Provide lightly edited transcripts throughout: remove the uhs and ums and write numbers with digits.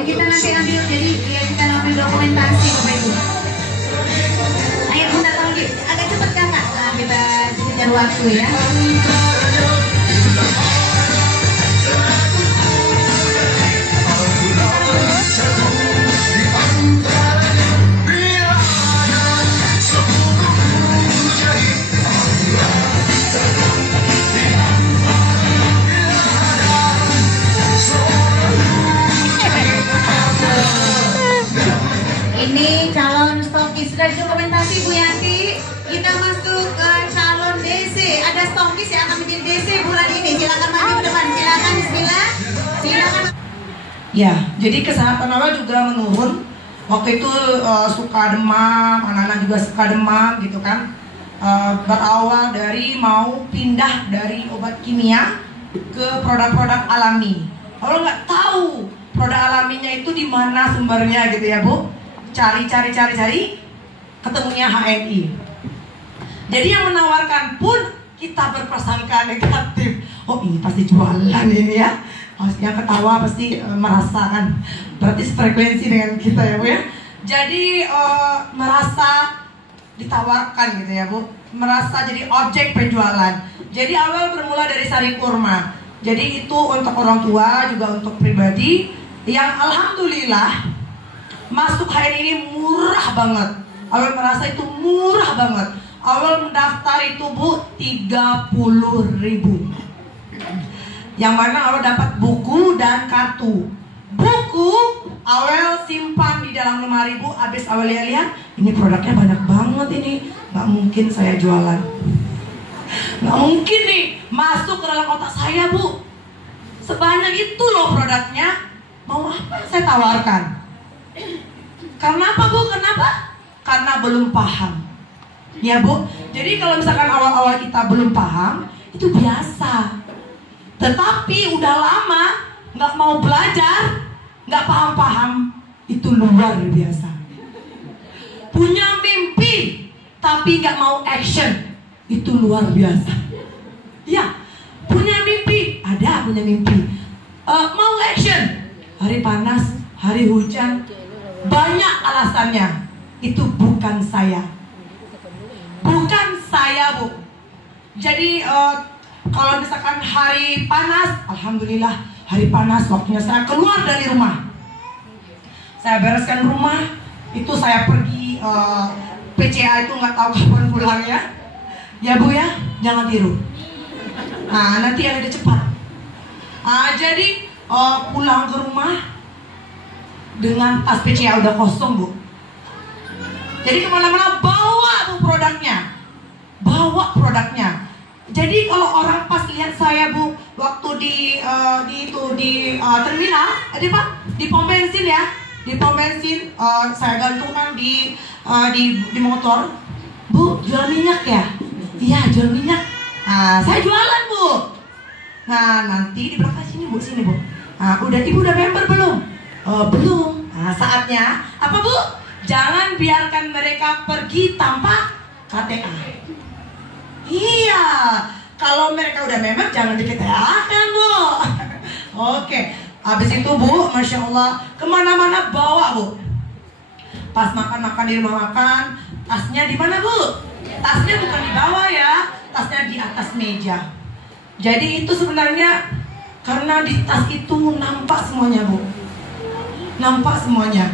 Kita nanti ambil, jadi kita ambil dokumentasi Bapak Ibu. Ayo Bunda, tolong agak cepat Kakak. Nah, kita kejar waktu ya. Ini calon stokis sudah dokumentasi Bu Yanti. Kita masuk ke calon DC. Ada stokis yang akan menjadi DC bulan ini. Silakan maju ke depan. Silakan Bismillah. Silakan. Ya, jadi kesehatan awal juga menurun. Waktu itu suka demam, anak-anak juga suka demam gitu kan. Berawal dari mau pindah dari obat kimia ke produk-produk alami. Kalau nggak tahu produk alaminya itu di mana sumbernya gitu ya Bu. Cari, ketemunya HNI. Jadi yang menawarkan pun kita berprasangka negatif. Oh ini pasti jualan ini ya. Yang ketawa pasti merasakan. Berarti frekuensi dengan kita ya Bu ya. Jadi merasa ditawarkan gitu ya Bu. Merasa jadi objek penjualan. Jadi awal bermula dari sari kurma. Jadi itu untuk orang tua juga untuk pribadi. Yang alhamdulillah masuk HNI ini murah banget. Awal merasa itu murah banget. Awal mendaftar itu Bu 30.000. Yang mana awal dapat buku dan kartu. Buku awal simpan di dalam lemari Bu. Habis awal lihat ini produknya banyak banget ini. Nggak mungkin saya jualan. Nggak mungkin nih masuk ke dalam otak saya Bu. Sebanyak itu loh produknya. Mau apa yang saya tawarkan? Karena apa Bu? Kenapa? Karena belum paham. Ya Bu. Jadi kalau misalkan awal-awal kita belum paham, itu biasa. Tetapi udah lama nggak mau belajar, nggak paham-paham, itu luar biasa. Punya mimpi tapi nggak mau action, itu luar biasa. Ya, punya mimpi, ada punya mimpi. Mau action, hari panas, hari hujan, banyak alasannya. Itu bukan saya. Bukan saya Bu. Jadi kalau misalkan hari panas, alhamdulillah hari panas waktunya saya keluar dari rumah. Saya bereskan rumah, itu saya pergi PCA itu nggak tahu kapan pulangnya. Ya Bu ya, jangan tiru. Nah nanti yang ada cepat. Jadi pulang ke rumah dengan tas PCA udah kosong Bu. Jadi kemana-mana bawa Bu produknya. Bawa produknya. Jadi kalau orang pas lihat saya Bu waktu di terminal, ada Pak, di pom bensin ya, di pom bensin saya gantungkan di motor. Bu, jual minyak ya? Iya, jual minyak. Nah, saya jualan Bu. Nah, nanti di belakang sini Bu, sini Bu. Nah, Ibu udah member belum? Belum. Nah, saatnya apa Bu? Jangan biarkan mereka pergi tanpa KTA. Iya, kalau mereka udah member jangan di-KTA-kan Bu. Oke, habis itu Bu, Masya Allah, kemana-mana bawa Bu. Pas makan-makan di rumah makan, tasnya di mana Bu? Tasnya bukan di bawah ya, tasnya di atas meja. Jadi itu sebenarnya karena di tas itu nampak semuanya Bu. Nampak semuanya.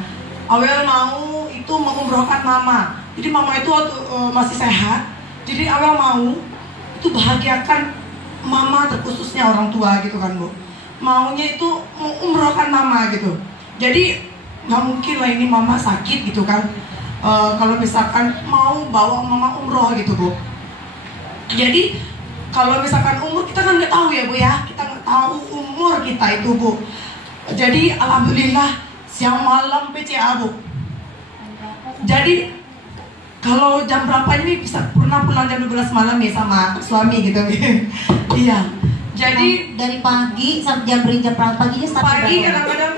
Awal mau itu mengumrohkan mama. Jadi mama itu masih sehat. Jadi awal mau itu bahagiakan mama, terkhususnya orang tua gitu kan Bu. Maunya itu umrohkan mama gitu. Jadi nggak mungkin lah ini mama sakit gitu kan. Kalau misalkan mau bawa mama umroh gitu Bu. Jadi kalau misalkan umur kita kan nggak tahu ya Bu ya. Kita nggak tahu umur kita itu Bu. Jadi alhamdulillah siang malam PCA Bu. Jadi kalau jam berapa ini bisa pernah pulang jam 12 malam ya sama suami gitu. Iya. Jadi dari pagi sampai jam paginya start pagi kadang-kadang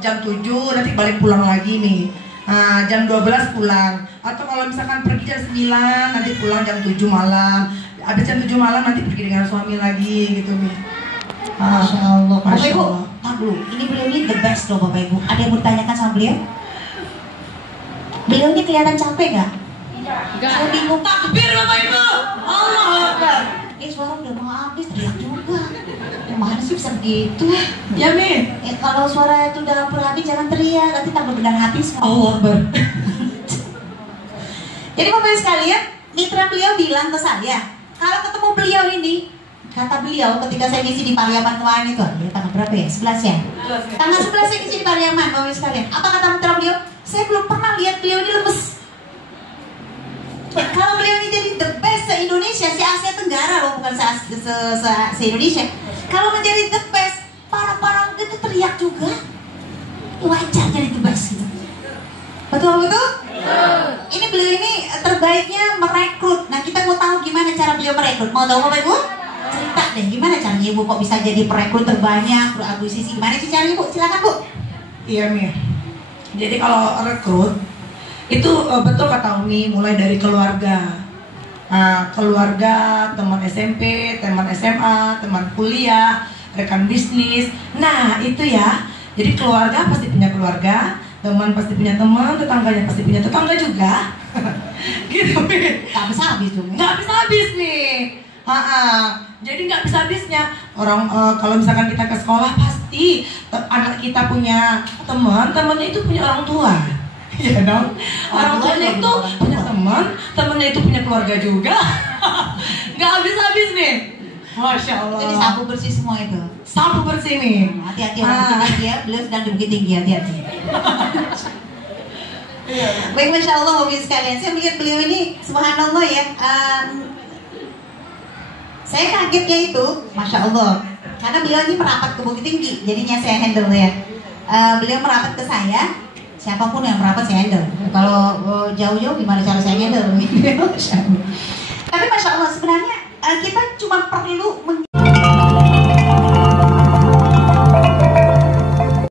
jam 7 nanti balik pulang lagi nih. Nah, jam 12 pulang. Atau kalau misalkan pergi jam 9 nanti pulang jam 7 malam. Habis jam 7 malam nanti pergi dengan suami lagi gitu nih. Masya Allah. Bapak Masya Ibu, Allah. aduh, ini beliau ini the best loh Bapak Ibu. Ada yang mau ditanyakan sama beliau? Beliau ini kelihatan capek nggak? Saya bingung. Takbir Bapak Ibu. Allahu Akbar. Suara udah mau habis, teriak juga. Gimana sih bisa begitu? Ya Mi. Kalau suara itu udah hampir habis jangan teriak, nanti tambah benar habis. Allahu Akbar. Jadi Bapak Ibu sekalian, mitra beliau bilang ke saya, kalau ketemu beliau ini, kata beliau ketika saya ngisi di Pariaman kemarin itu, ya, tanggal berapa ya? 11 ya? Tanggal 11 saya ngisi di Pariaman, Bapak Ibu sekalian. Apa kata mitra beliau? Saya belum pernah lihat beliau ini lemes. Kalau beliau ini jadi the best se-Indonesia, se-Asia Tenggara loh, bukan se-Indonesia. Kalau menjadi the best, para itu teriak juga. Wajar jadi the best gitu. Betul? Ini beliau ini terbaiknya merekrut. Nah kita mau tahu gimana cara beliau merekrut. Mau tahu Bapak Ibu? Cerita deh gimana caranya Ibu kok bisa jadi perekrut terbanyak, berakuisisi. Gimana sih cara Ibu? Silakan Bu. Iya Mi. Jadi kalau rekrut itu betul kata Umi, mulai dari keluarga. Nah, keluarga, teman SMP, teman SMA, teman kuliah, rekan bisnis. Nah itu ya. Jadi keluarga pasti punya keluarga, teman pasti punya teman, tetangganya pasti punya tetangga juga. Gitu Mi. Gak bisa habis dong ya? Nggak bisa habis nih. Jadi nggak bisa habisnya. Orang kalau misalkan kita ke sekolah pasti anak kita punya teman, temannya itu punya orang tua. Iya dong. Orang tuanya itu punya teman, temannya itu punya keluarga juga. Nggak habis-habis nih. Masya Allah. Jadi sapu bersih semua itu. Sapu bersih nih. Hati-hati orang Bukit Tinggi ya, beliau sedang di Bukit Tinggi, hati-hati. Baik, Masya Allah Bapak Ibu sekalian, saya melihat beliau ini subhanallah ya. Saya kagetnya itu, Masya Allah, karena beliau ini merapat ke Bukit Tinggi, jadinya saya handle ya. Beliau merapat ke saya, siapapun yang merapat saya handle. Kalau jauh-jauh gimana cara saya handle? Tapi Masya Allah sebenarnya kita cuma perlu